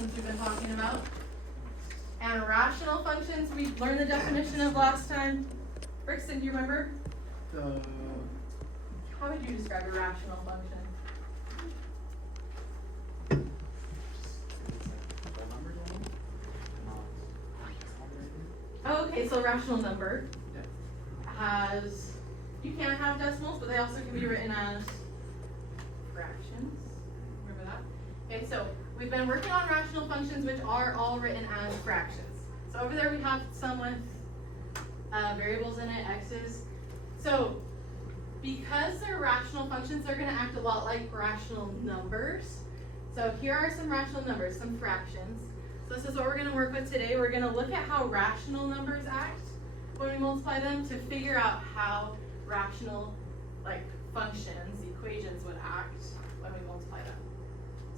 functions we've been talking about. And rational functions we learned the definition of last time. Brixton, do you remember? How would you describe a rational function? Oh, okay, so a rational number has, you can have decimals, but they also can be written as fractions. Remember that? Okay, so we've been working on rational functions which are all written as fractions. So over there we have some with variables in it, x's. So because they're rational functions, they're going to act a lot like rational numbers. So here are some rational numbers, some fractions. So this is what we're going to work with today. We're going to look at how rational numbers act when we multiply them to figure out how rational functions, equations would act when we multiply them.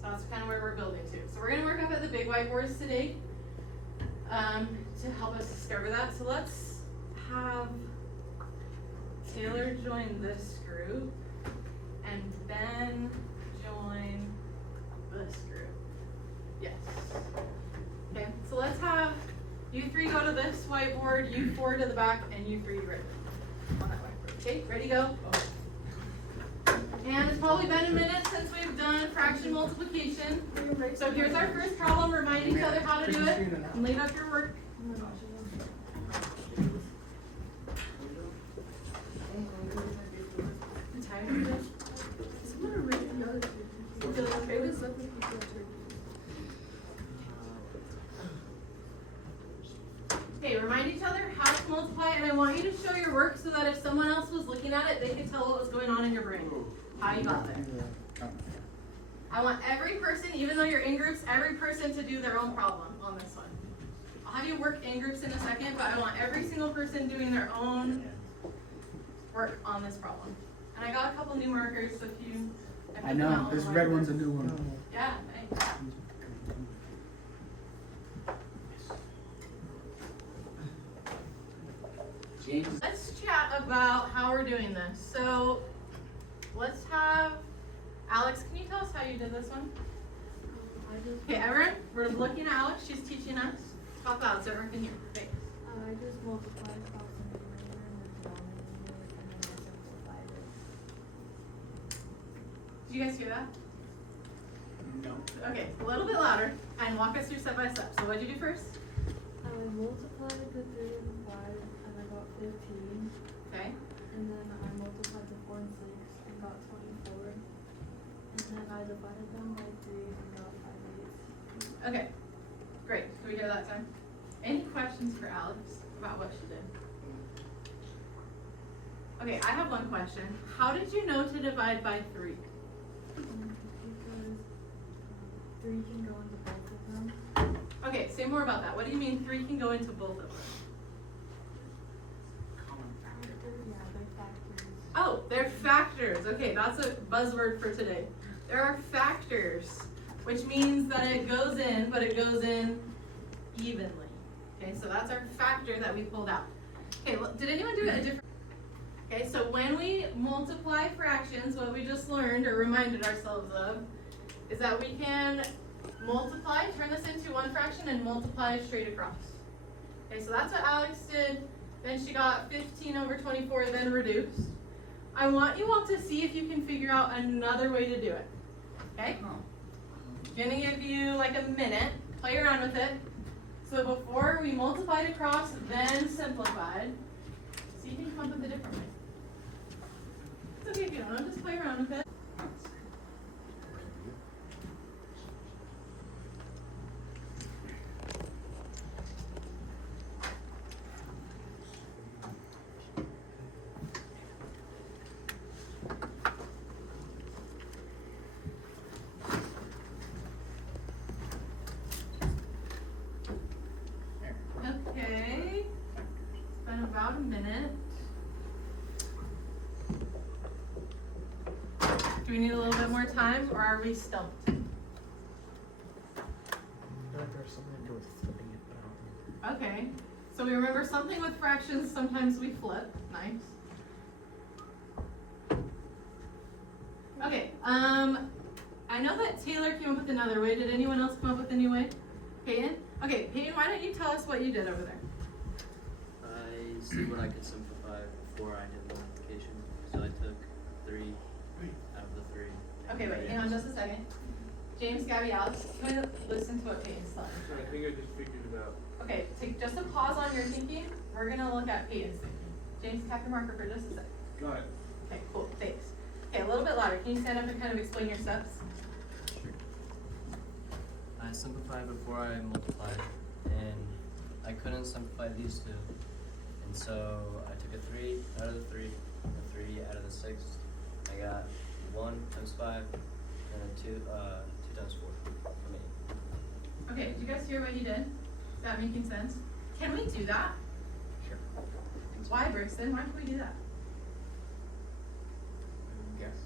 So that's kind of where we're building to. So we're going to work up at the big whiteboards today to help us discover that. So let's have Taylor join this group and Ben join this group. Yes. Okay, so let's have you three go to this whiteboard, you four to the back, and you three right on that whiteboard. Okay, ready, go. And it's probably been a minute since we've done fraction multiplication. So here's our first problem. Remind each other how to do it and leave up your work. I'm tired of this. Okay, remind each other how to multiply, and I want you to show your work so that if someone else was looking at it, they could tell what was going on in your brain, how you got there. I want every person, even though you're in groups, every person to do their own problem on this one. I'll have you work in groups in a second, but I want every single person doing their own work on this problem. And I got a couple new markers, so if you... I know, this red one's a new one. Yeah, nice. Let's chat about how we're doing this. So let's have Alex, can you tell us how you did this one? Okay, everyone, we're looking at Alex. She's teaching us. Talk loud so everyone can hear. Thanks. I just multiplied across the numerator and the denominator, and then I simplified it. Did you guys hear that? No. Okay, a little bit louder and walk us through step by step. So what did you do first? I multiplied the 3 and the 5, and I got 15. Okay. And then I multiplied the 4 and 6 and got 24. And then I divided them by 3 and got 5/8. Okay, great. Can we hear that time? Any questions for Alex about what she did? Okay, I have one question. How did you know to divide by 3? Because 3 can go into both of them. Okay, say more about that. What do you mean 3 can go into both of them? Yeah, they're factors. Oh, they're factors. Okay, that's a buzzword for today. There are factors, which means that it goes in, but it goes in evenly. Okay, so that's our factor that we pulled out. Okay, well, did anyone do it a different? Okay, so when we multiply fractions, what we just learned or reminded ourselves of is that we can multiply, turn this into one fraction and multiply straight across. Okay, so that's what Alex did. Then she got 15 over 24, then reduced. I want you all to see if you can figure out another way to do it. Okay? I'm gonna give you like a minute. Play around with it. So before we multiplied across, then simplified. See if you can come up with a different way. It's okay if you don't know, just play around with it. Okay, it's been about a minute. Do we need a little bit more time or are we stumped? I feel like there's something to do with flipping it, but I don't know. Okay, so we remember something with fractions, sometimes we flip. Nice. I know that Taylor came up with another way. Did anyone else come up with a new way? Peyton? Okay, Peyton, why don't you tell us what you did over there? I see what I could simplify before I did multiplication. So I took 3 out of the 3. Okay, wait, hang on just a second. James, Gabby, Alex, can I listen to what Peyton's telling? I think I just figured it out. Okay, take just a pause on your thinking. We're gonna look at Peyton's thinking. James, tap your marker for just a second. Got it. Okay, cool, thanks. Okay, a little bit louder. Can you stand up and kind of explain your steps? Sure. I simplified before I multiplied, and I couldn't simplify these two. And so I took a 3 out of the 3, a 3 out of the 6. I got 1 times 5, and a 2 times 4 from 8. Okay, did you guys hear what he did? Is that making sense? Can we do that? Sure. Why, Brixton? Why can we do that? Guess.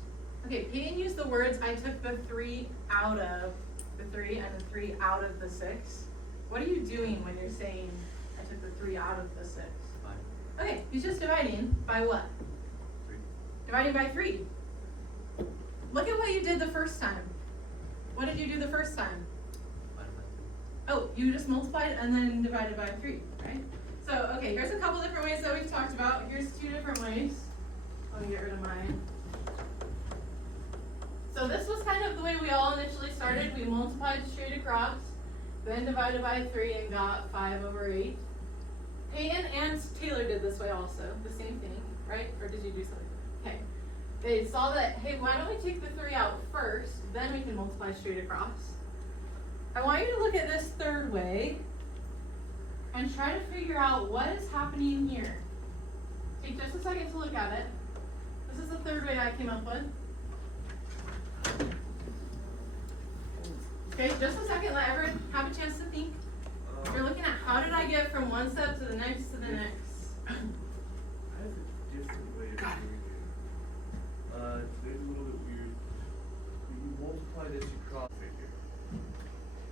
Okay, Peyton used the words, I took the 3 out of the 3 and the 3 out of the 6. What are you doing when you're saying, I took the 3 out of the 6? 5. Okay, he's just dividing by what? 3. Dividing by 3. Look at what you did the first time. What did you do the first time? Divided by Oh, you just multiplied and then divided by 3, right? So, okay, here's a couple different ways that we've talked about. Here's 2 different ways. Let me get rid of mine. So this was kind of the way we all initially started. We multiplied straight across, then divided by 3 and got 5 over 8. Peyton and Taylor did this way also, the same thing, right? Or did you do something? Okay. They saw that, hey, why don't we take the 3 out first, then we can multiply straight across. I want you to look at this third way and try to figure out what is happening here. Take just a second to look at it. This is the third way I came up with. Okay, just a second, let everyone have a chance to think. You're looking at how did I get from one step to the next to the next. I have a different way of doing it. It's a little bit weird. You multiply this across figure.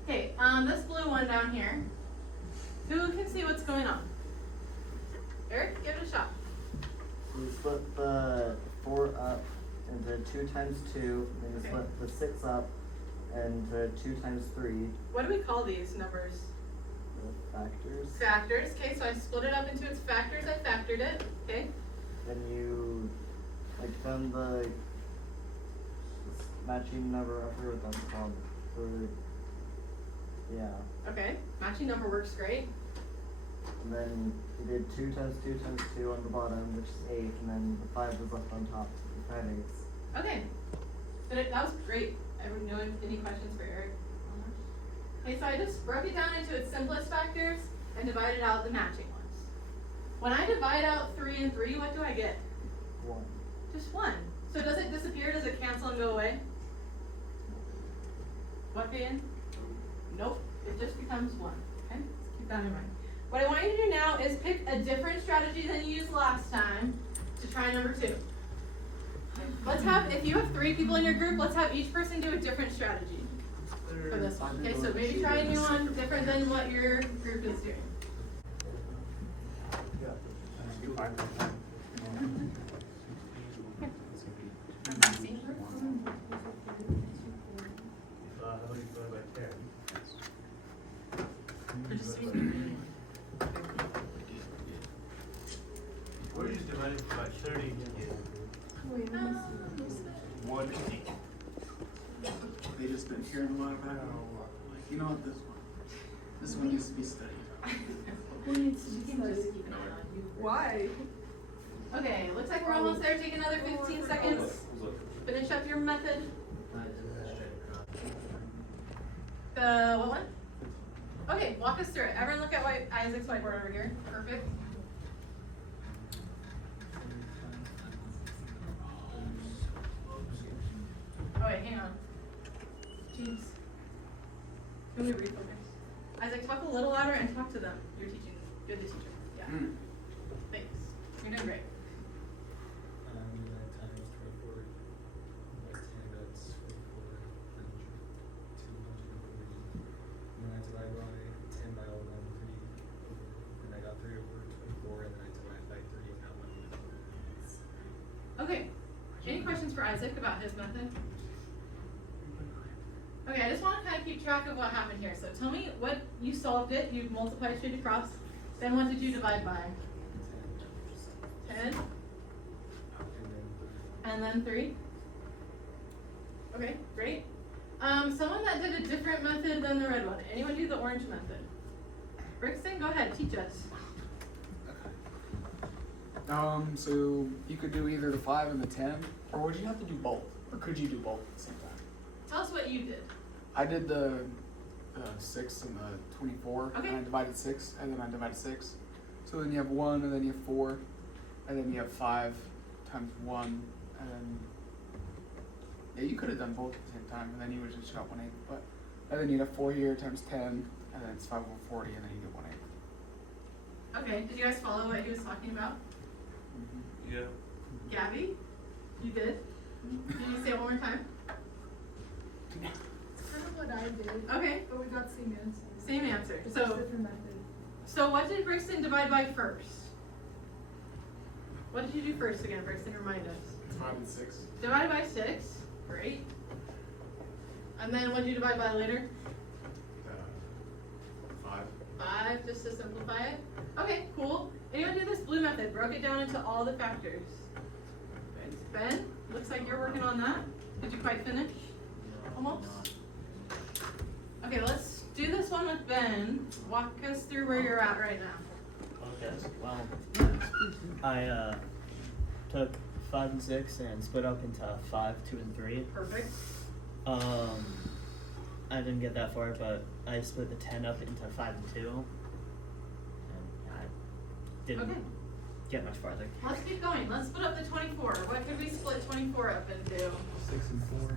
Okay, this blue one down here. Who can see what's going on? Eric, give it a shot. You split the 4 up into 2 times 2, then you Okay. split the 6 up into 2 times 3, What do we call these numbers? the factors. Factors. Okay, so I split it up into its factors. I factored it. Okay. Then you found the matching number. I forget what that's called. Yeah. Okay. Matching number works great. And then you did 2 times 2 times 2 on the bottom, which is 8, and then the 5 was left on top, 5 eighths. Okay. That was great. Everyone, any questions for Eric? Okay, so I just broke it down into its simplest factors and divided out the matching ones. When I divide out 3 and 3, what do I get? 1. Just 1. So does it disappear? Does it cancel and go away? What, Peyton? Nope. It just becomes 1. Okay? Let's keep that in mind. What I want you to do now is pick a different strategy than you used last time to try number 2. Let's have, if you have 3 people in your group, let's have each person do a different strategy for this one. Okay, so maybe try a new one different than what your group is doing. What is divided by 30? 180. They just been hearing a lot about it. You know what, this one needs to be studied. Why? Okay, looks like we're almost there. Take another 15 seconds. Finish up your method. The what one? Okay, walk us through it. Everyone look at Isaac's whiteboard over here. Perfect. Oh wait, hang on. James, can we refocus? Isaac, talk a little louder and talk to them. You're teaching. You're the teacher. Yeah. Thanks. You're doing great. That times 24 by 10, that's 4,400, 240. And then I divide by 10 by 11, 3 over, and I got 3 over 24, and then I divide by 3 and got 1 over. Okay. Any questions for Isaac about his method? keep track of what happened here. So tell me what you solved it. You multiplied straight across. Then what did you divide by? 10. And then 3. Okay, great. Someone that did a different method than the red one. Anyone do the orange method? Brixton, go ahead, teach us. So you could do either the 5 and the 10, or would you have to do both? Or could you do both at the same time? Tell us what you did. I did the 6 and the 24, Okay. and I divided 6, and then I divided 6. So then you have 1, and then you have 4, and then you have 5 times 1, and then, yeah, you could have done both at the same time, and then you would just got 1/8, but, and then you'd have 4 here times 10, and then it's 5 over 40, and then you get 1/8. Okay, did you guys follow what he was talking about? Yeah. Gabby? You did? Did you say it one more time? It's kind of what I did, Okay, but we got same answer. same answer. It's So, just different method. so what did Brixton divide by first? What did you do first again, Brixton? Remind us. 5 and 6. Divided by 6. Great. And then what did you divide by later? 5. 5, just to simplify it. Okay, cool. Anyone do this blue method? Broke it down into all the factors. Right. Ben, looks like you're working on that. Did you quite finish? Almost? Okay, let's do this one with Ben. Walk us through where you're at right now. Okay, well, I took 5 and 6 and split up into 5, 2, and 3. Perfect. I didn't get that far, but I split the 10 up into 5 and 2. And I didn't Okay. get much farther. Let's keep going. Let's split up the 24. What could we split 24 up into? 6 and 4.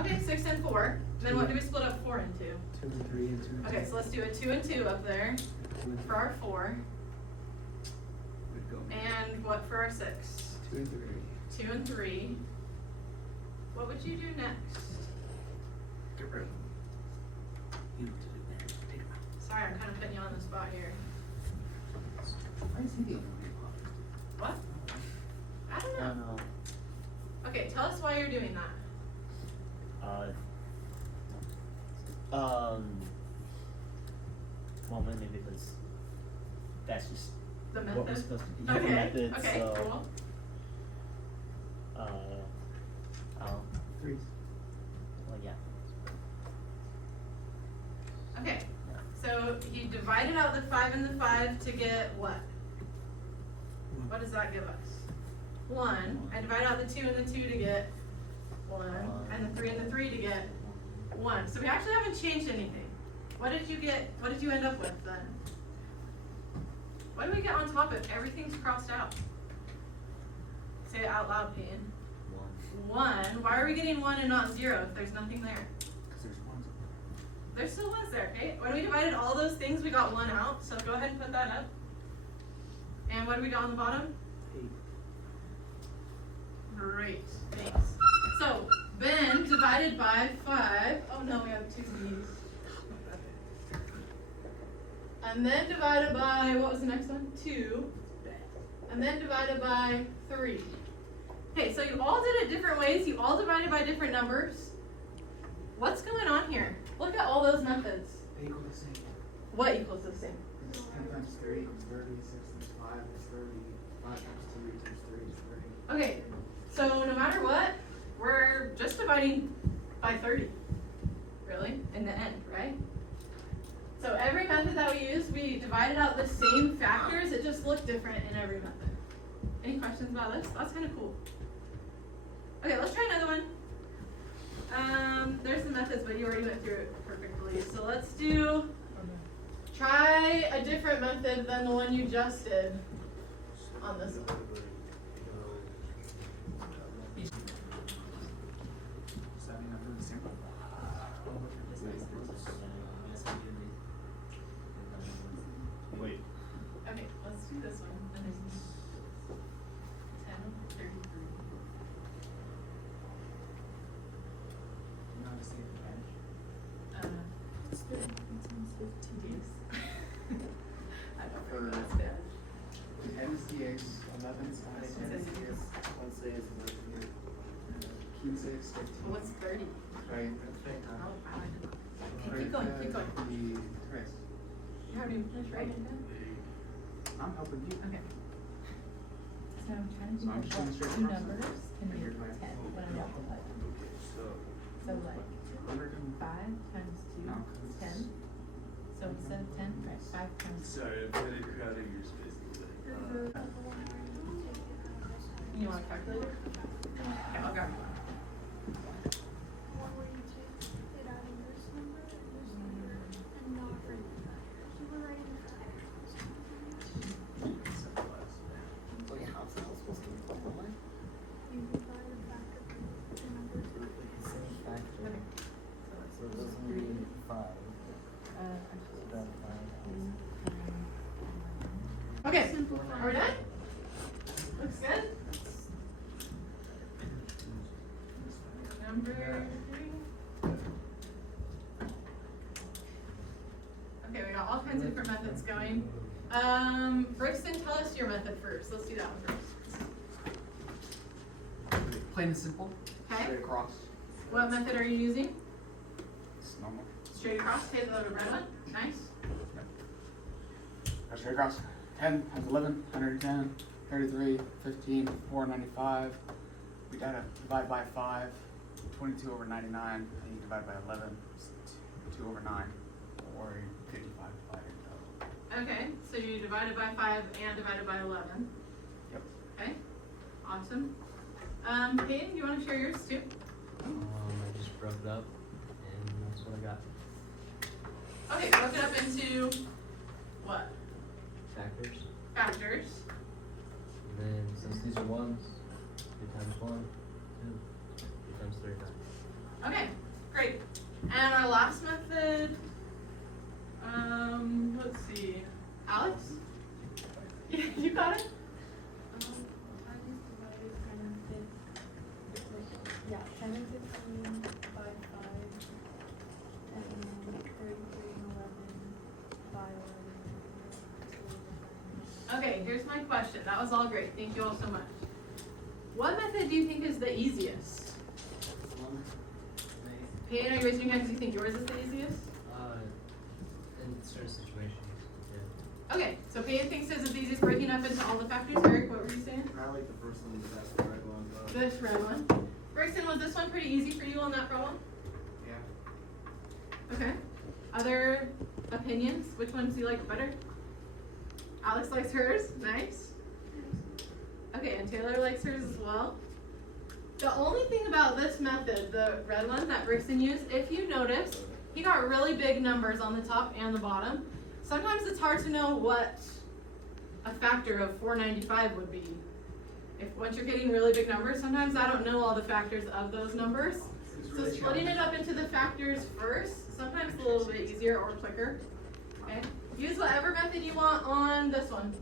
Okay, 6 and 4. Then what do we split up 4 into? 2 and 3 and 2 and 2. Okay, so let's do a 2 and 2 up there for our 4. Would go And what for our 6? 2 and 3. 2 and 3. What would you do next? Get rid of them. Sorry, I'm kind of putting you on the spot here. Why is he the only one? What? I don't I know. don't know. Okay, tell us why you're doing that. Well, mainly because that's just The what we're method? supposed to do. Okay, The method, okay, so, cool. oh, 3. well, yeah. Okay, so you divided out the 5 and the 5 to get what? What does that give us? 1. I divide out the 2 and the 2 to get 1. And the 3 and the 3 to get 1. So we actually haven't changed anything. What did you get? What did you end up with then? What do we get on top of everything's crossed out? Say it out loud, Payne. 1. Why are we getting 1 and not 0 if there's nothing there? Because there's 1s. There still was there, okay? When we divided all those things, we got 1 out. So go ahead and put that up. And what do we got on the bottom? 8. Great, thanks. So, Ben divided by 5. Oh no, we have 2 B's. And then divided by, what was the next one? 2. And then divided by 3. Okay, so you all did it different ways. You all divided by different numbers. What's going on here? Look at all those methods. They equal the same. What equals the same? 10 times 3 equals 30, 6 times 5 is 30, 5 times 2 times 3 is 30. Okay, so no matter what, we're just dividing by 30, really, in the end, right? So every method that we used, we divided out the same factors, it just looked different in every method. Any questions about this? That's kind of cool. Okay, let's try another one. There's the methods, but you already went through it perfectly. So let's try a different method than the one you just did on this one. Does that mean I'm doing the same? Wait. Okay, let's do this one. 10 over 33. You know how to say it in It's 30 times 15. Yes. I don't remember that's bad. Spanish? 10 is dx, 11 is It I. says yes. 11 is 15 is 15. What's 30? Right. That's right, Oh, huh? wow, I didn't. keep going, keep going. The rest. You haven't even finished writing yet? I'm helping you. Okay. So I'm trying to So I'm do just going straight two across. numbers can be Here's my- 10 when I multiply them. So, So like 5 times 2 No, is 10. So instead of 10, right, 5 times sorry, I'm kind of crowding your space a little bit. You want a calculator? Okay, I'll grab you one. What were you adding this number and this number and not writing the factors? You were writing the factors. Wait, how's that supposed to multiply? You divide the factor by the numbers. Same factor. Okay. So it doesn't be 5. actually Then 5. Okay, are we done? Looks good? Number 3. Okay, we got all kinds of different methods going. Brixton, tell us your method first. Let's do that one first. Plain and simple. Okay. Straight across. What method are you using? It's normal. Straight across, take the red one. Nice. Go straight across. 10 times 11, 110, 33, 15, 495. We gotta divide by 5, 22 over 99, and you divide by 11, it's 2 over 9, or 55 divided by Okay, so you divided by 5 and divided by 11. Yep. Okay, awesome. Peyton, you want to share yours too? I just broke it up, and that's what I got. Okay, broke it up into what? Factors. Factors. And then since these are ones, 2 times 1, 2. 2 times 3, 9. Okay, great. And our last method, let's see. Alex? Yeah, you got it? I just divided 10 and 15. Yeah, 10 and 15 by 5. And then 33 and 11 by 11. Okay, here's my question. That was all great. Thank you all so much. What method do you think is the easiest? Peyton, are you raising your hand because you think yours is the easiest? In certain situations, yeah. Okay, so Peyton thinks his is the easiest, breaking up into all the factors. Eric, what were you saying? I like the first one the best, the red one. But This red one. Brixton, was this one pretty easy for you on that problem? Yeah. Okay. Other opinions? Which ones do you like better? Alex likes hers. Nice. Okay, and Taylor likes hers as well. The only thing about this method, the red one that Brixton used, if you notice, he got really big numbers on the top and the bottom. Sometimes it's hard to know what a factor of 495 would be. If once you're getting really big numbers, sometimes I don't know all the factors of those numbers. So splitting it up into the factors first, sometimes a little bit easier or quicker. Okay? Use whatever method you want on this one.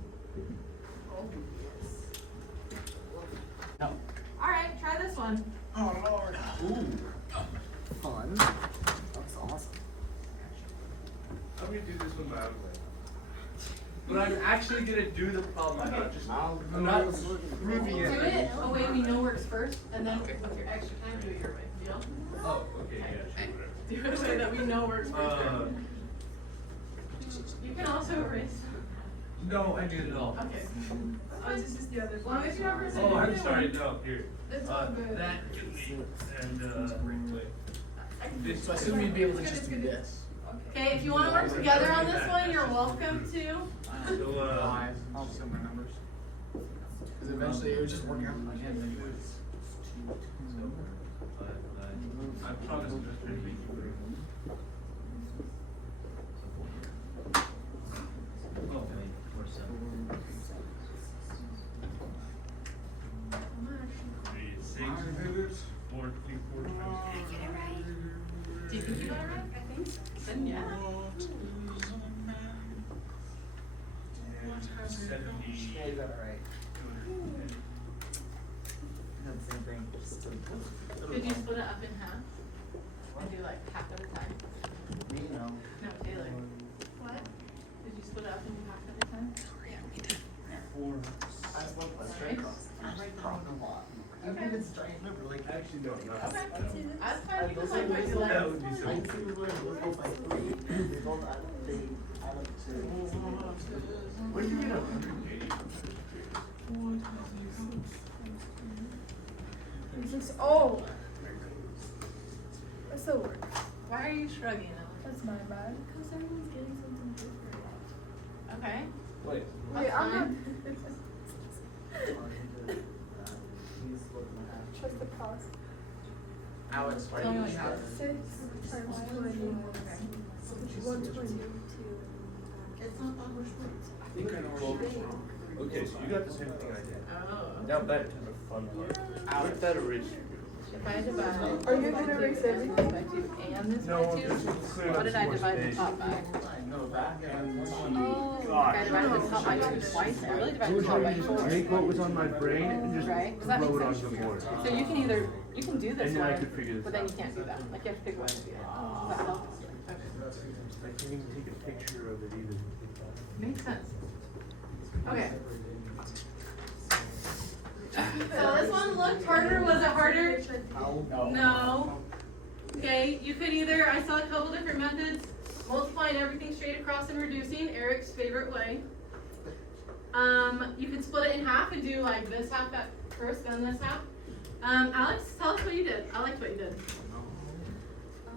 No. Alright, try this one. Oh, Lord. ooh, fun. That's awesome. I'm gonna do this one my own way. But I'm actually gonna do the problem, I'm not just, I'm not proving Do it. it a way we know works first, and then with your extra time, do it your way. Deal? Oh, okay, yeah, sure, whatever. Do it a way that we know works first. You can also erase. No, I did it all. Okay. This is the other. As long as you have erased. Oh, I'm sorry, no, here. It's all good. That, and, this. So I assume you'd be able to just do this. Okay, if you want to work together on this one, you're welcome to. So, 5, all similar numbers. Because eventually it was just working out in my head anyways. I promise I'm just trying to make you work. Oh, wait, 4, 7. 3, 6, 4, 4 times 8. Do you think you got it right? I think. Then yeah. 70. Yeah, you got it right. That's the same thing. Just to Could you split it up in half? And do like half at a time? me, no. No, Taylor. What? Did you split it up into half at a time? 4. I just love that straight Alright. across. I'm right across a lot. Even Okay. if it's a giant number, like. Actually, no, not. Okay. No. That's fine. You can Those find are what you the like. That would be so I can see where those go by 3. Well, they add up to. Where did you get 180? Oh! That still works. Why are you shrugging, That's my bad. Because everyone's getting something different. Alex? Okay. Wait. Wait, I'm not. He's looking at. Trust the cost. Alex, why Tell me do what you you have? 6 times 20. 120. It's not on which I think I know where she's from. Okay, so you got the same thing I did. Oh. Now back to the fun part. Where'd that eraser go? If I divide. Are you gonna erase everything? By 2 and this No, by 2, just clear what up did some I more divide the space. top by? No, that and Oh. If I divided the top by 2 twice, I really divided the top by 4. Take what was on my brain and just Right? Does that make throw it sense? onto the board. So you can either, you can do this And then I way, could figure this but then out. you can't do that. Like you have to pick one to do that. Does that help? I can even take a picture of it even. Makes sense. Okay. So this one looked harder. Was it harder? No. Okay, you could either, I saw a couple different methods, multiplying everything straight across and reducing, Eric's favorite way. You could split it in half and do like this half at first, then this half. Alex, tell us what you did. I liked what you did. I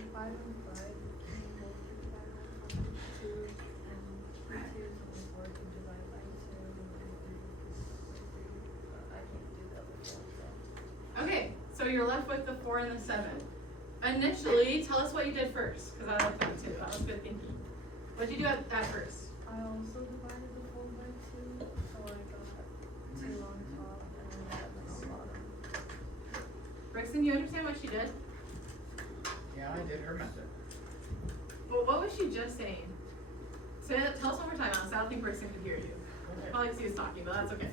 divide on 5 and multiply on 2 and 3 2s and 4 can divide by 2 I can't do that with that. Okay, so you're left with the 4 and the 7. Initially, tell us what you did first, because I like that too. That was good thinking. What did you do at first? I also divided the 4 by 2, so I got 2 on top and 7 on bottom. Brixton, you understand what she did? Yeah, I did her method. Well, what was she just saying? Say that, tell us one more time, Alex. I don't think Brixton could hear you. Probably because he was talking, but that's okay.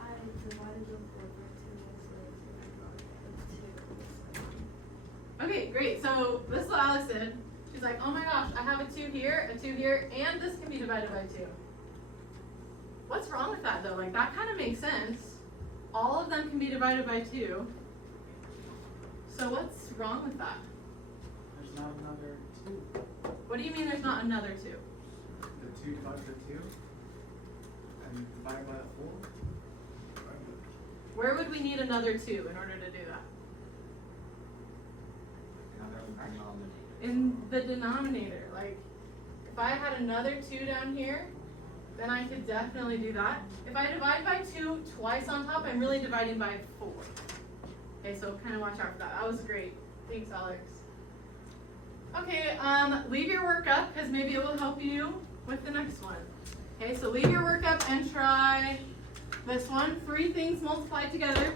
I divided the 4 by 2 yesterday, so I got a 2. Okay, great. So this is what Alex did. She's like, oh my gosh, I have a 2 here, and this can be divided by 2. What's wrong with that though? Like that kind of makes sense. All of them can be divided by 2. So what's wrong with that? There's not another 2. What do you mean there's not another 2? The 2 divided by 2 and divided by 4. Where would we need another 2 in order to do that? Another fraction. In the denominator. Like, if I had another 2 down here, then I could definitely do that. If I divide by 2 twice on top, I'm really dividing by 4. Okay, so kind of watch out for that. That was great. Thanks, Alex. Okay, leave your work up because maybe it will help you with the next one. Okay, so leave your work up and try this one. 3 things multiplied together.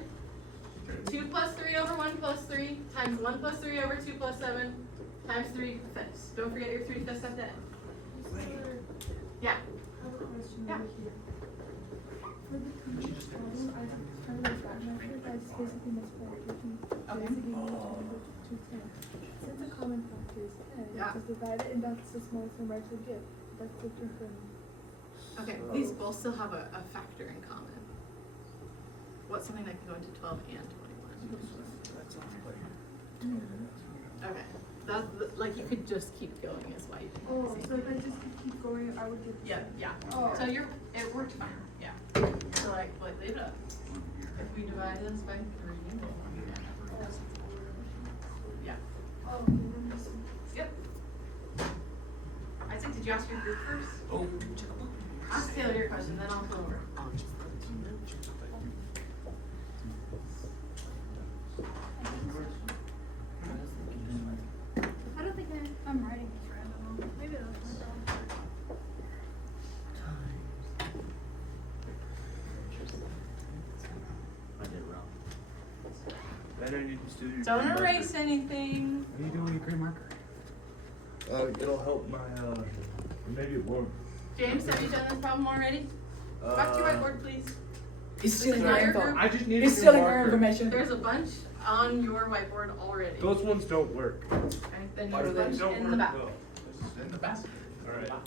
2 plus 3 over 1 plus 3 times 1 plus 3 over 2 plus 7 times 3 fifths. Don't forget your 3 fifths at the end. Yeah. I have a question Yeah. over here. For the complete problem, I kind of like that method. I just basically multiplication. Okay. Basically, to 10. Since the common factor is 10, Yeah. just divide it, and that's the smallest number I could get. That's different from. Okay, these both still have a factor in common. What's something that can go into 12 and 21? Okay, that's like you could just keep going is why you did Oh, the same so if I thing. just could keep going, I would get. Yeah, yeah. Oh. So it worked fine, yeah. So like leave it up. If we divide this by 3, yeah. Oh, okay, then this one. Yep. Isaac, did you ask your group first? Oh. Ask Taylor your question, then I'll go over. I don't think I'm writing this right. I don't know. Maybe that's my problem. I did wrong. Then I need to do your Don't green marker. erase anything. What are you doing with your green marker? It'll help my, maybe it won't. James, have you done this problem already? Back to your whiteboard, please. He's stealing This is our not your info. group. I just need He's a new stealing our marker. information. There's a bunch on your whiteboard already. Those ones don't work. Okay, then you have a bunch Don't in work the back. though. This is in the basket. Alright. Where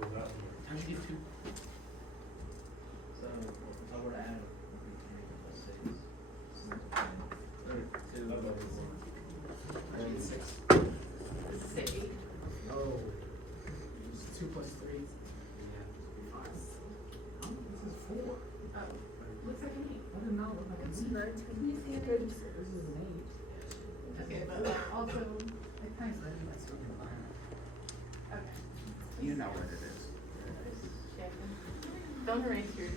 was that? How'd you get 2? So, if I were to add, it would be 3 plus 6. So, 2 over 1. I need 6. also, it kind of, okay. You know what it is. Don't erase yours.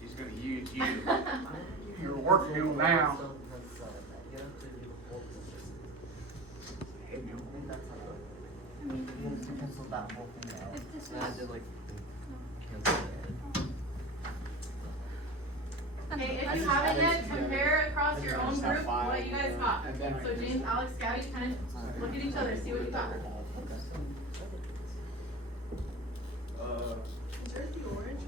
She's gonna use you. You're working you now. Hey, man. You have to cancel that whole thing out. If this And I was, did like cancel Okay, if I you just haven't added yet, together. compare across I your just own have group five, what you guys got. and then I So can James, just- Alex, Gabby, kind of look at each other, see what you got. Is there the orange?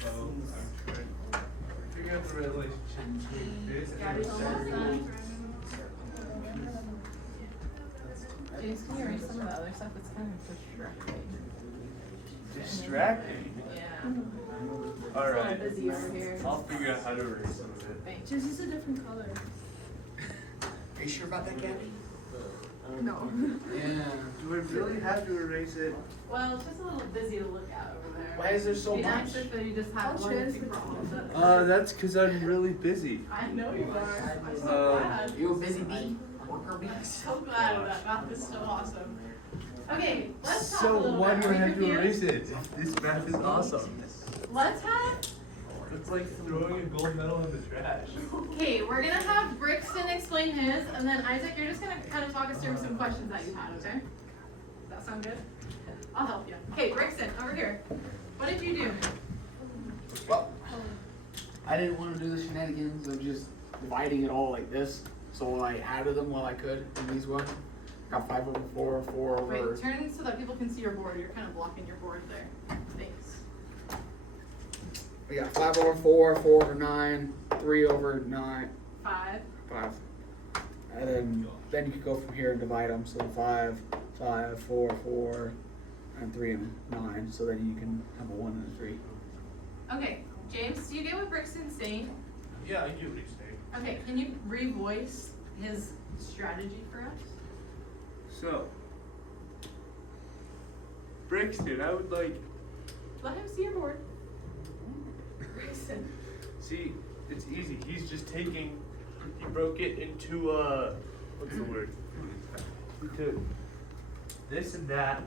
So I'm trying to figure out the relationship between this and Gabby's the almost second. done. James, can you erase some of the other stuff that's kind of distracting? Distracting? Yeah. Alright. It's a little busy over here. I'll figure out how to erase some of it. Thanks. just use a different color. Are you sure about that, Gabby? No. Yeah. Do I really have to erase it? Well, it's just a little busy to look at over there. Why is there so It'd be much? nicer if you just had I'll one or two transfer. problems. That's because I'm really busy. I know you are. I'm so glad. You a busy bee? Worker bee? I'm so glad that math is so awesome. Okay, let's talk a So little why bit. do Are I you have to confused? erase it? This math is awesome. Let's have. It's like throwing a gold medal in the trash. Okay, we're gonna have Brixton explain his, and then Isaac, you're just gonna kind of talk us through some questions that you had. Okay? Does that sound good? I'll help you. Okay, Brixton, over here. What did you do? Well, I didn't want to do the shenanigans of just dividing it all like this, so I added them while I could in these ones. Got 5 over 4, 4 over. Wait, turn so that people can see your board. You're kind of blocking your board there. Thanks. We got 5 over 4, 4 over 9, 3 over 9, 5. 5. And then you could go from here and divide them. So 5, 5, 4, 4, and 3 and 9. So then you can have a 1 and a 3. Okay, James, do you get what Brixton's saying? Yeah, I get what you're saying. Okay, can you revoice his strategy for us? So, Brixton, I would like. Let him see your board. Brixton. See, it's easy. He's just taking. He broke it into what's the word? He took this and that,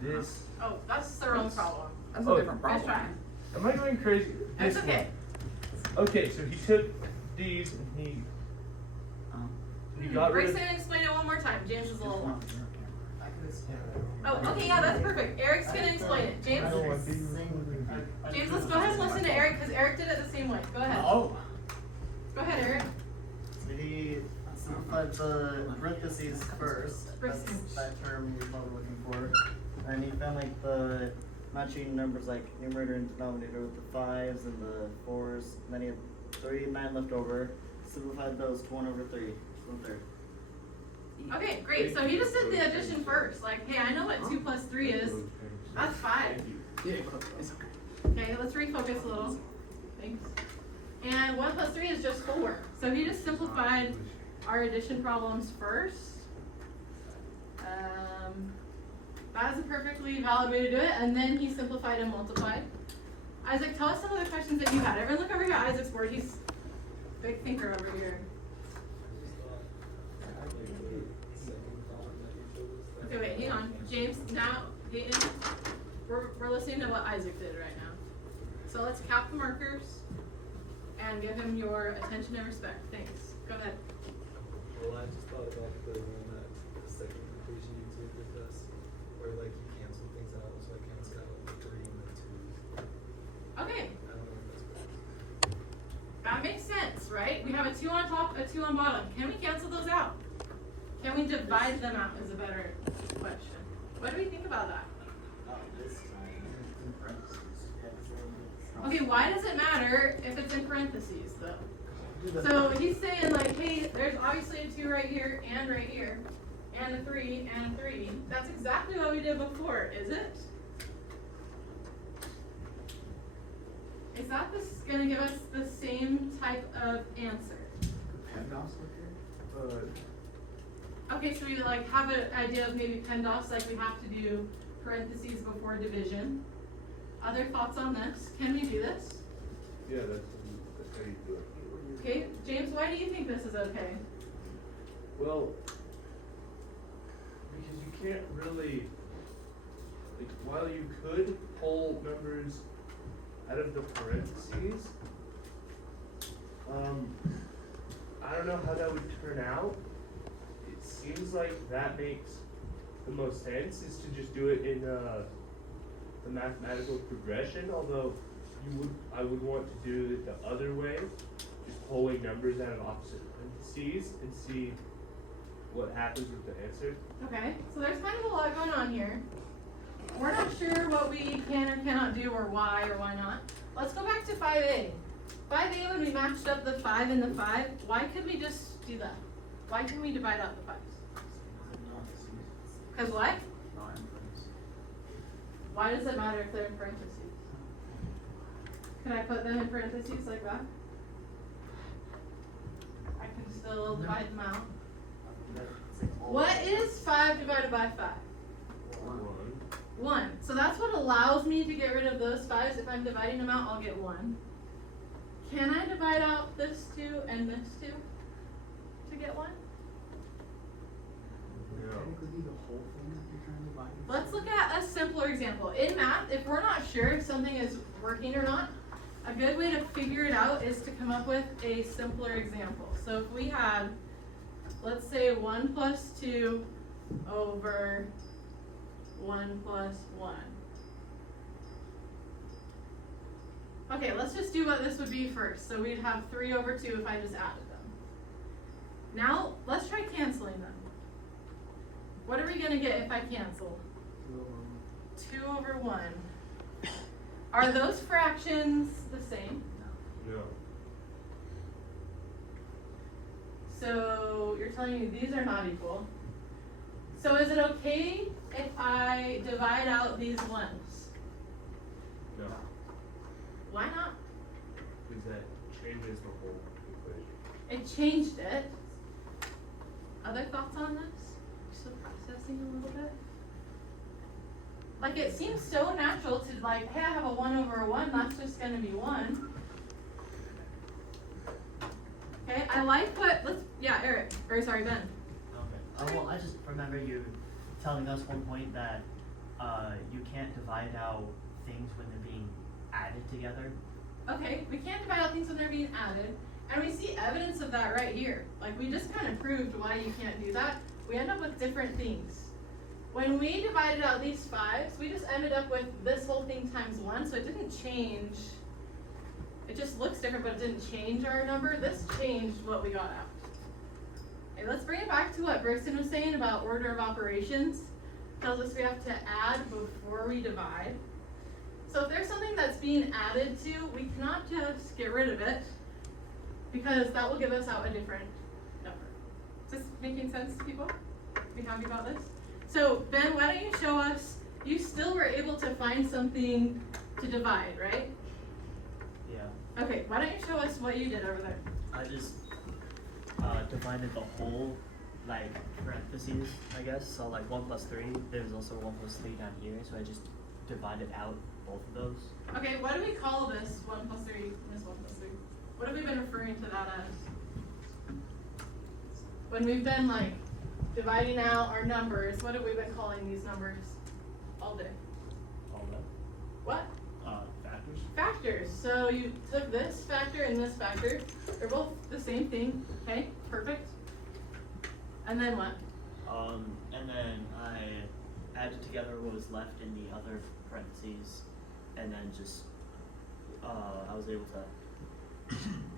this. Oh, that's their own problem. That's Oh, a different Nice problem. try. Am I going crazy? It's This okay. one. Okay, so he took these and he got rid of. Brixton, explain it one more time. James is a little lost. Oh, okay, yeah, that's perfect. Eric's gonna explain it. James, James, let's go ahead and listen to Eric because Eric did it the same way. Go ahead. Oh. Go ahead, Eric. So he simplified the parentheses first. That's Parentheses. that term you're probably looking for. And he found like the matching numbers like numerator and denominator with the 5s and the 4s. And then he had 3 and 9 left over. Simplified those to 1 over 3. So 1/3. Okay, great. So he just did the addition first. Like, hey, I know what 2 plus 3 is. That's 5. Yeah, it's okay. Okay, let's refocus a little. Thanks. And 1 plus 3 is just 4. So he just simplified our addition problems first. That is a perfectly valid way to do it. And then he simplified and multiplied. Isaac, tell us some of the questions that you had. Everyone look over here at Isaac's board. He's a big thinker over here. Okay, wait, hang on. James, now, Peyton, we're listening to what Isaac did right now. So let's cap the markers and give him your attention and respect. Thanks. Go ahead. Well, I just thought about the one that the second completion you did with us, where like you cancel things out, so I cancel out the 3 and the 2. Okay, I don't know if that's correct. that makes sense, right? We have a 2 on top, a 2 on bottom. Can we cancel those out? Can we divide them out is a better question. What do we think about that? Okay, why does it matter if it's in parentheses though? So he's saying like, hey, there's obviously a 2 right here, and a 3, and a 3. That's exactly what we did before, is it? Is that gonna give us the same type of answer? Okay, so we like have an idea of maybe PEMDAS, like we have to do parentheses before division. Other thoughts on this? Can we do this? Yeah, that's how you do it. do you think this is okay? Well, because you can't really, like, while you could pull numbers out of the parentheses, I don't know how that would turn out. It seems like that makes the most sense, is to just do it in the mathematical progression, although I would want to do it the other way, just pulling numbers out of opposite parentheses and see what happens with the answer. Okay, so there's kind of a lot going on here. We're not sure what we can or cannot do, or why or why not. Let's go back to 5A. 5A, when we matched up the 5 and the 5, why could we just do that? Why can we divide out the 5s? Because what? Why does it matter if they're in parentheses? Can I put them in parentheses like that? I can still divide them out. What is 5 divided by 5? 1. So that's what allows me to get rid of those 5s. If I'm dividing them out, I'll get 1. Can I divide out this 2 and this 2 to get 1? Let's look at a simpler example. In math, if we're not sure if something is working or not, a good way to figure it out is to come up with a simpler example. So if we had, let's say 1 plus 2 over 1 plus 1. Okay, let's just do what this would be first. So we'd have 3 over 2 if I just added them. Now, let's try canceling them. What are we going to get if I cancel? 2 over 1. Are those fractions the same? No. So you're telling me these are not equal. So is it okay if I divide out these ones? No. Why not? Because that changes the whole equation. It changed it. Other thoughts on this? Still processing a little bit? Like, it seems so natural to, like, hey, I have a 1 over a 1, that's just going to be 1. Okay, I like what, yeah, Eric, or sorry, Ben. Okay. Well, I just remember you telling us one point that you can't divide out things when they're being added together. Okay, we can't divide out things when they're being added, and we see evidence of that right here. Like, we just kind of proved why you can't do that. We end up with different things. When we divided out these 5s, we just ended up with this whole thing times 1, so it didn't change. It just looks different, but it didn't change our number. This changed what we got out. Okay, let's bring it back to what Brixton was saying about order of operations. Tells us we have to add before we divide. So if there's something that's being added to, we cannot just get rid of it, because that will give us out a different number. Is this making sense to people? Are you happy about this? So Ben, why don't you show us, you still were able to find something to divide, right? Yeah. Okay, why don't you show us what you did over there? I just divided the whole, like, parentheses, I guess. So like 1 plus 3, there's also 1 plus 3 down here, so I just divided out both of those. Okay, what do we call this 1 plus 3 and this 1 plus 3? What have we been referring to that as? When we've been like dividing out our numbers, what have we been calling these numbers all day? All that. What? Factors. Factors. So you took this factor and this factor. They're both the same thing. Okay, perfect. And then what? And then I added together what was left in the other parentheses, and then just, I was able to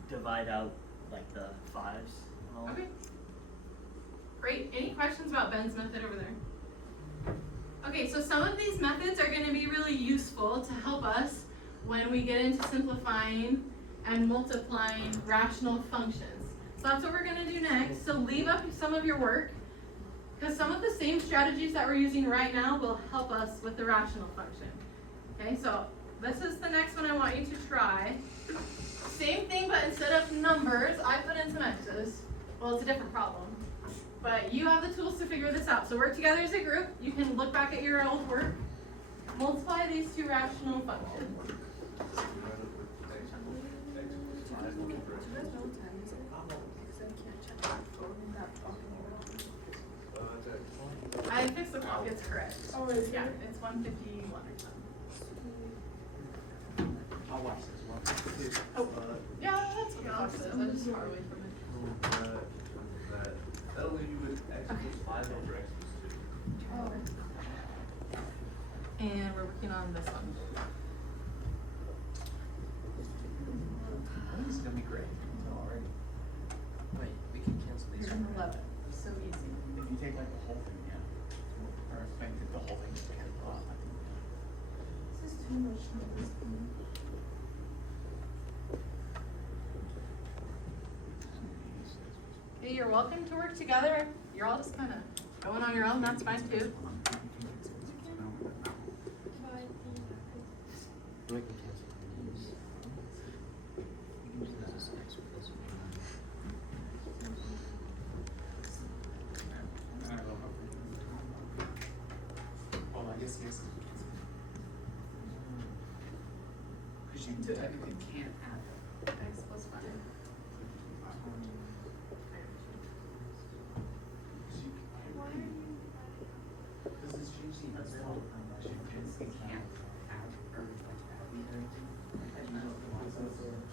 divide out, like, the 5s and all. Okay. Great. Any questions about Ben's method over there? Okay, so some of these methods are going to be really useful to help us when we get into simplifying and multiplying rational functions. So that's what we're going to do next. So leave up some of your work, because some of the same strategies that we're using right now will help us with the rational function. Okay, so this is the next one I want you to try. Same thing, but instead of numbers, I put in some X's. Well, it's a different problem. But you have the tools to figure this out. So work together as a group. You can look back at your old work. Multiply these two rational functions. I fixed the clock, it's correct. Oh, is it? Yeah, it's 1:51 or something. I'll watch this one. Oh, yeah, that's what the clock says, I'm just far away from it. That'll leave you with x plus 5 over x plus 2. Oh. And we're working on this one. This is gonna be great. Already. Wait, we can cancel these. Love it, so easy. If you take like the whole thing, yeah. Or if I take the whole thing, just take it off. This is too much noise. Hey, you're welcome to work together. You're all just kind of going on your own, that's fine too. We can cancel these. We can use this as x plus 1. Well, I guess yes. Because you technically can't add X plus 5. Does this change the That's install? all. You can't add or like add the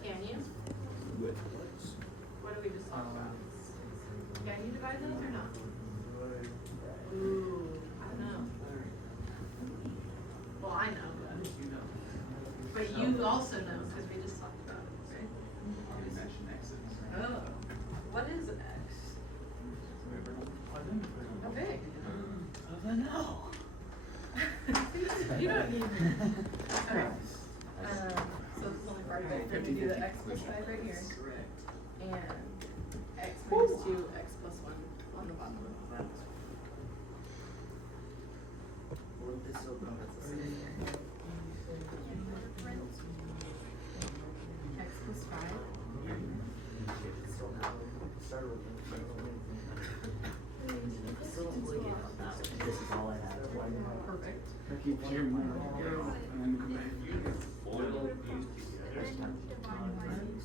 Can you? What did we just talk about? Can you divide those or not? Ooh, I don't know. Well, I know, but you also know, because we just talked about it, right? Oh, what is an X? How big? You don't need me. Okay. So this is only part of it. We're gonna do the x plus 5 right here. Correct. And x minus 2, x plus 1 on the bottom. Well, this still comes as the same thing. X plus 5. Still have, start with the still don't really get on that one. This is all I have. Perfect. Keep your and then go back.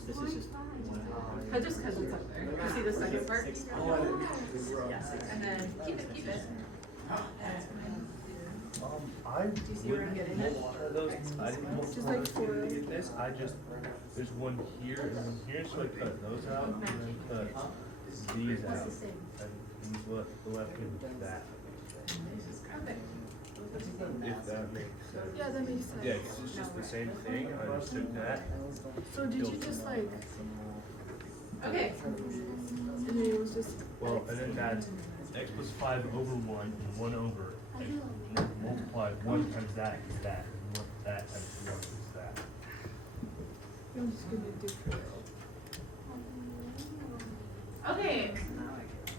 This is just But just because it's up there. You see the second part? yeah, 6. And then keep it, keep it. I Do you see where I'm getting it? those, I didn't Just like to foil. get this, I just, there's one here and one here, so I cut those out and then cut these out. And these left in that, Perfect. if that makes sense. Yeah, that makes sense. Yeah, 'cause it's just the same thing, I just took that. So did you just like, Okay. and then it was just. Well, and then that's x plus 5 over 1 and 1 over, and multiply 1 times that is that, and what that times 1 is that. I'm just gonna do for Okay.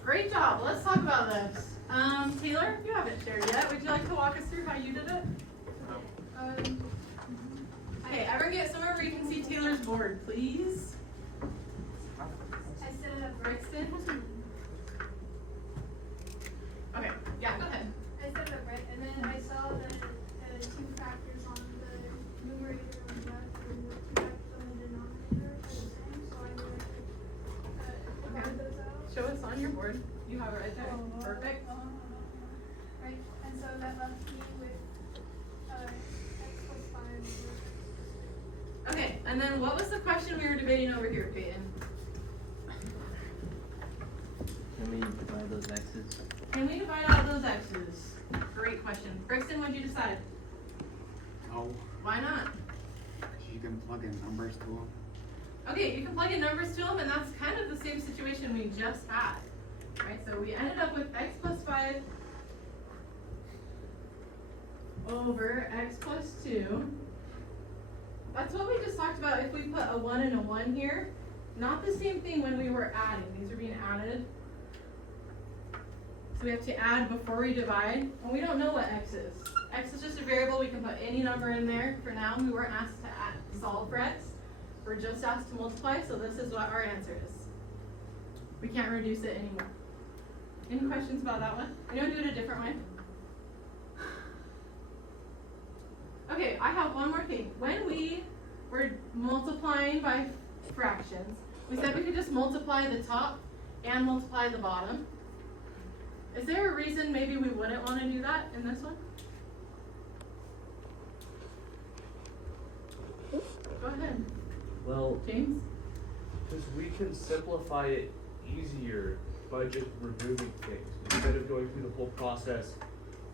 Great job. Let's talk about this. Taylor, you haven't shared yet. Would you like to walk us through how you did it? Okay, everyone get somewhere where you can see Taylor's board, please. I set it up Brixton. Okay, yeah, go ahead. I set it up right, and then I saw that the two factors on the numerator on the left and the two factors on the denominator are the same, so I went add those out. Show us on your board. You have it right there. Perfect. Right, and so that left me with x plus 5 over. Okay, and then what was the question we were debating over here, Peyton? Can we divide those x's? Can we divide out those x's? Great question. Brixton, what'd you decide? No, Why not? you can plug in numbers to them. Okay, you can plug in numbers to them, and that's kind of the same situation we just had. Right, so we ended up with x plus 5 over x plus 2. That's what we just talked about if we put a 1 and a 1 here. Not the same thing when we were adding. These are being added. So we have to add before we divide. And we don't know what x is. X is just a variable. We can put any number in there. For now, we weren't asked to solve for x. We're just asked to multiply, so this is what our answer is. We can't reduce it anymore. Any questions about that one? Anyone do it a different way? Okay, I have one more thing. When we were multiplying by fractions, we said we could just multiply the top and multiply the bottom. Is there a reason maybe we wouldn't want to do that in this one? Go ahead, Well, James. because we can simplify it easier by just removing things instead of going through the whole process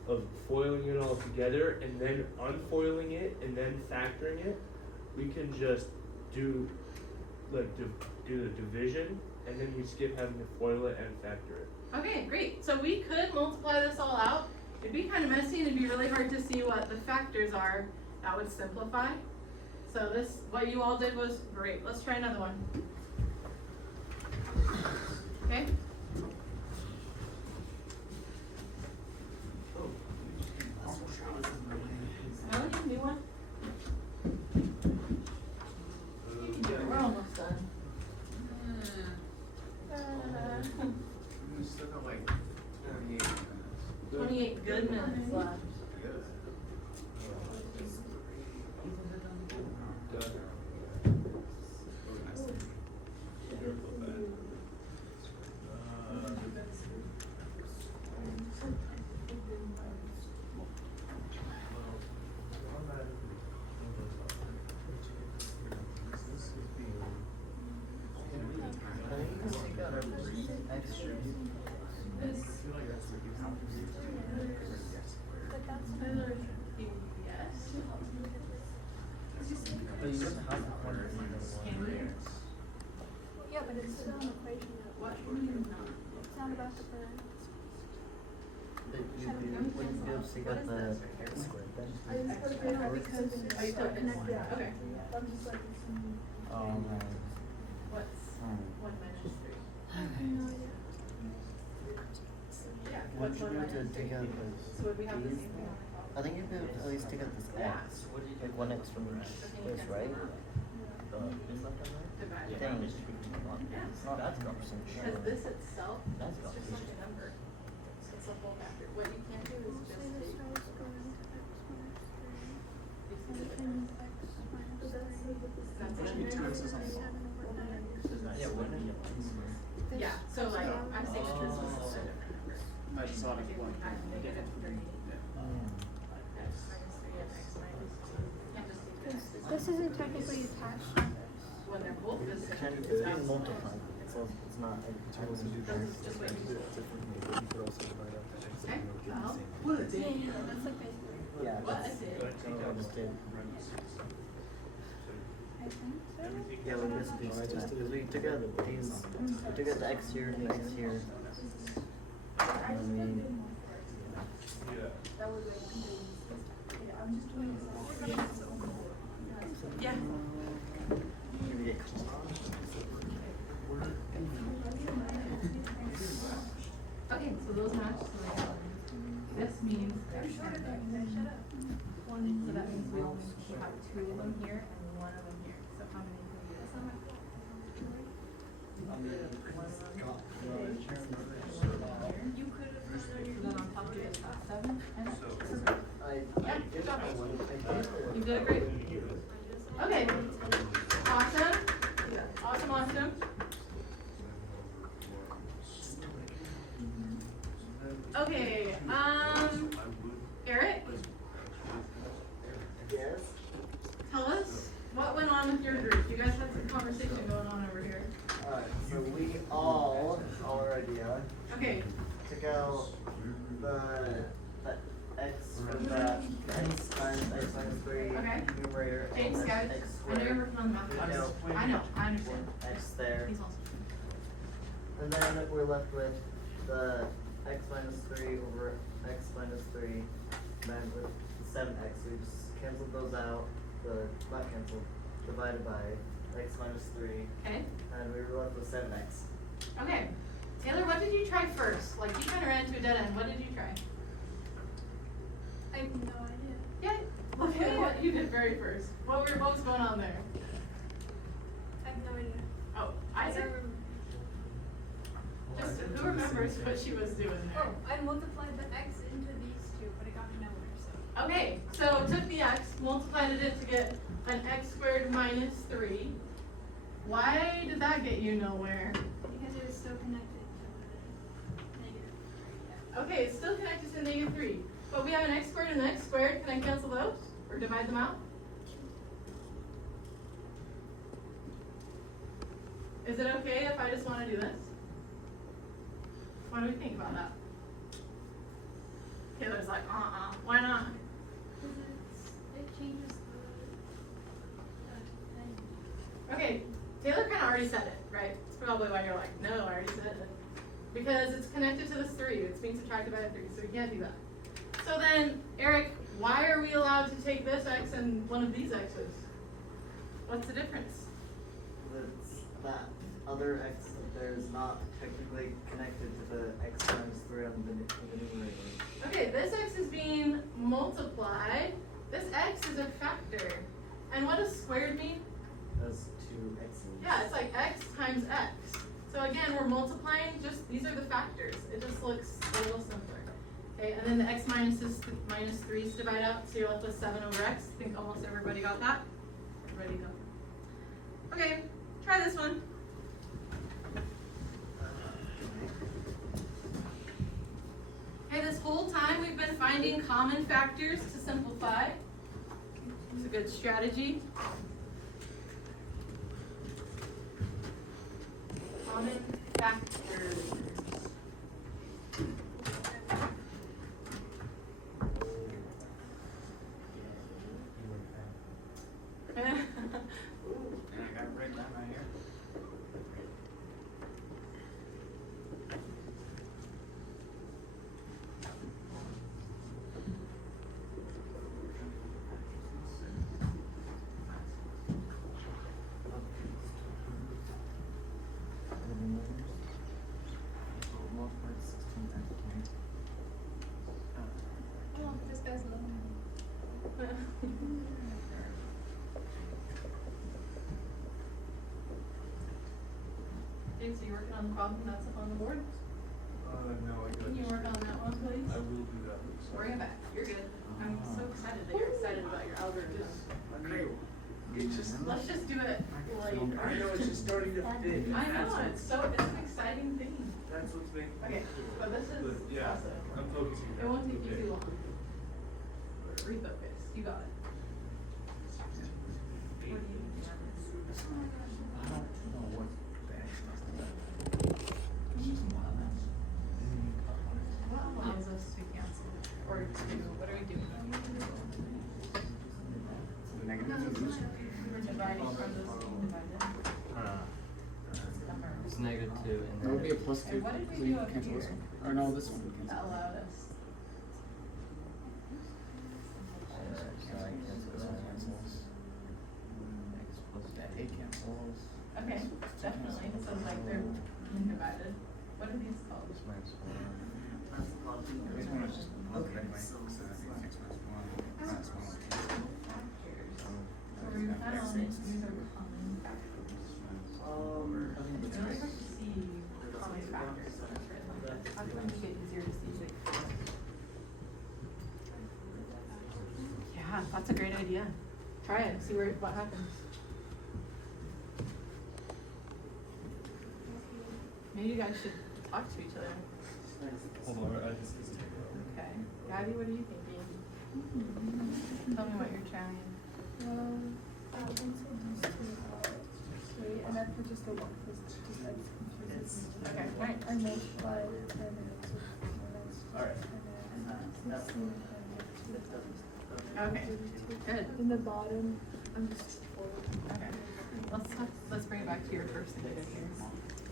of foiling it all together and then unfoiling it and then factoring it. We can just do do the division and then we skip having to foil it and factor it. Okay, great. So we could multiply this all out. It'd be kind of messy and it'd be really hard to see what the factors are that would simplify. So this, what you all did was great. Let's try another one. Okay? Really? New one? We're almost done. We still got like 28 minutes. 28 good minutes left. Yeah, but it's still an equation. What do you mean not? It's not about the Wouldn't be able to take out the x squared then? I just put it there because it's Are you still connected. Okay. I'm just like, it's What's 1 minus 3? I have no idea. Yeah. Would What's you 1 be able to minus 3? take out So would we have the these? same thing on the top? I think you'd be able to at least take out this x. Like 1x from each place, right? Is that right? Divide. I think. It's not 100% sure. Because this itself, That's it's just like a number. It's a whole factor. What you can't do is just Say this take. starts going to x minus 3. You see the And difference? x minus 3. That's There should be two x's on the wall. 7 over 9. Yeah, wouldn't it? Yeah, so like, I'm saying that this was just a different number. I just thought of Like if one. we had negative 3, Yeah. x minus 3 and x minus 2. You can't just take the x. This isn't technically attached to this. When they're both the It's same, being it's not multiplied, so it's not. This is just what you do. Okay, well, Yeah, that's like basically. Yeah, what? that's, I just did. I think so. Yeah, we missed these two, because we took out these, we took out the x here and the x here. And then we, Yeah. we get Okay, so those match. So this means there's one. So that means we only have 2 of them here and 1 of them here. So how many can we do? You could have So then on top of it, 7 and I, yeah, good job. I You did great. Okay. Awesome. Awesome, awesome. Okay, Eric, Yes? tell us what went on with your group. You guys had some conversation going on over here. Alright, so we all idea, Okay, took out the x from the x times x minus 3 Okay. numerator and James, then guys, x I know you're squared. working on the math I class. know. I know, I understand. X there. He's also. And then we're left with the x minus 3 over x minus 3, and then with the 7x, we just canceled those out, not canceled, divided by x minus 3, Okay, and we were left with 7x. okay. Taylor, what did you try first? Like, you kind of ran into a dead end. What did you try? I have no idea. Yeah, look at what you did very first. What was going on there? I have no idea. Oh, I Isaac? don't remember. Just who remembers what she was doing there? Oh, I multiplied the x into these two, but it got me nowhere, so. Okay, so took the x, multiplied it to get an x squared minus 3. Why did that get you nowhere? Because it was still connected. Okay, it's still connected to negative 3. But we have an x squared and an x squared. Can I cancel those? Or divide them out? Is it okay if I just want to do this? What do we think about that? Taylor's like, why not? Because it changes the thing. Okay, Taylor kind of already said it, right? It's probably why you're like, no, I already said it. Because it's connected to this 3. It's being subtracted by a 3, so we can't do that. So then, Eric, why are we allowed to take this x and one of these x's? What's the difference? It's that other x up there is not technically connected to the x times 3 on the numerator. Okay, this x is being multiplied. This x is a factor. And what does squared mean? That's 2 x's. Yeah, it's like x times x. So again, we're multiplying, just these are the factors. It just looks a little simpler. Okay, and then the x minus 3's divide out, so you're left with 7 over x. I think almost everybody got that. Everybody got that. Okay, try this one. Okay, this whole time we've been finding common factors to simplify. It's a good strategy. Common factors. And I got it written down right here. Oh, this guy's lonely. James, are you working on the problem that's up on the board? No, I got Can you work on that one, please? I will do that. Bring it back. You're good. I'm so excited that you're excited about your algorithm. It's just, Let's just do it I later. know, it's just starting to fit. I know, it's an exciting thing. That's what's making. Okay, but this is But, yeah, awesome. I'm focusing It now. won't take you Okay. too long. Refocus. You got it. What do you think on this? I don't know what the heck What allows us to cancel? Or to, what are we doing? the negatives. We're dividing from this being divided. Dumber. It's negative 2 and That would be a then plus 2. And what did we So you do can up cancel this here? one. Or no, this one we That cancel. allowed us. so I cancel this one. X plus That 8 cancels. Okay, definitely. So like they're being divided. What are these called? X minus 4. That's called This one is just one Okay, anyway. so So that means X minus 1 minus 1. Factors. So we kind of these are common factors. I think It's that's really right. hard to see common factors when it's written like this. How can we make it easier to see? Yeah, that's a great idea. Try it, see what happens. Maybe you guys should talk to each other. Hold on, I just need to take it out. Okay. Gabby, what are you thinking? Tell me what you're trying. That one's these two out. Wait, and then for just the one, just like confuses me. Okay, nice. I multiply and then it's Alright. and then That's 16 and Okay, good. in the bottom, I'm just forward. Okay. Let's bring it back to your first data here.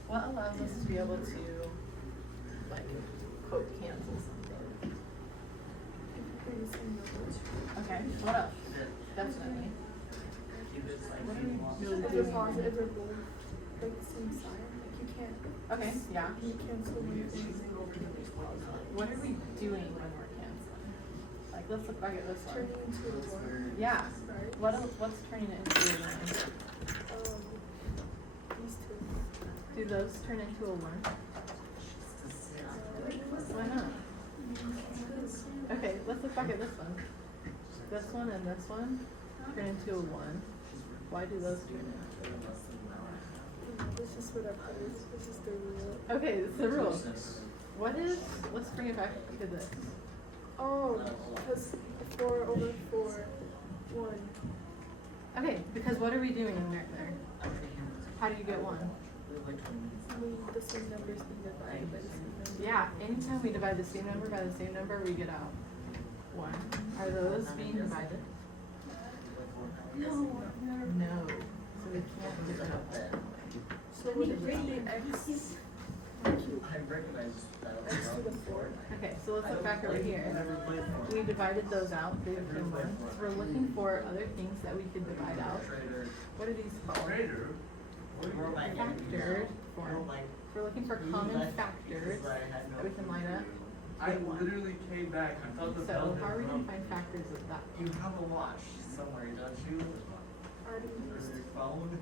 What allows us to be able to, like, quote, cancel something? Okay, what else? Definitely. What are we really If they're doing? positive or both like the same sign, like you can't. Okay, yeah. You cancel when you're positive. What are we doing when we're canceling? Like, let's look back at this one. Turning into a one. Yeah. Right? What else, what's turning it into a one? These two. Do those turn into a one? Why not? Okay, let's look back at this one. This one and this one turn into a one. Why do those turn into a one? This is what I put. This is the rule. Okay, it's the rule. let's bring it back to this. Oh, because 4/4, 1. Okay, because what are we doing there? How do you get 1? The same numbers being divided by the same number. Yeah, anytime we divide the same number by the same number, we get out 1. Are those being divided? No. No. So we can't do that. So would it be x cubed? I recognize that. X to the 4. Okay, so let's look back over here. Never played for. We divided those out, they became 1. So we're looking for other things that we could divide out. What are these called? Factored form. We're looking for common factors that we can line up. I literally came back. I thought the bell So had how are we gonna rung. find factors of that? You have a watch somewhere, don't you? Already Or used. your phone?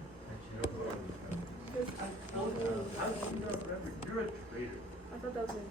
Because I don't remember. You're a traitor. I thought that was in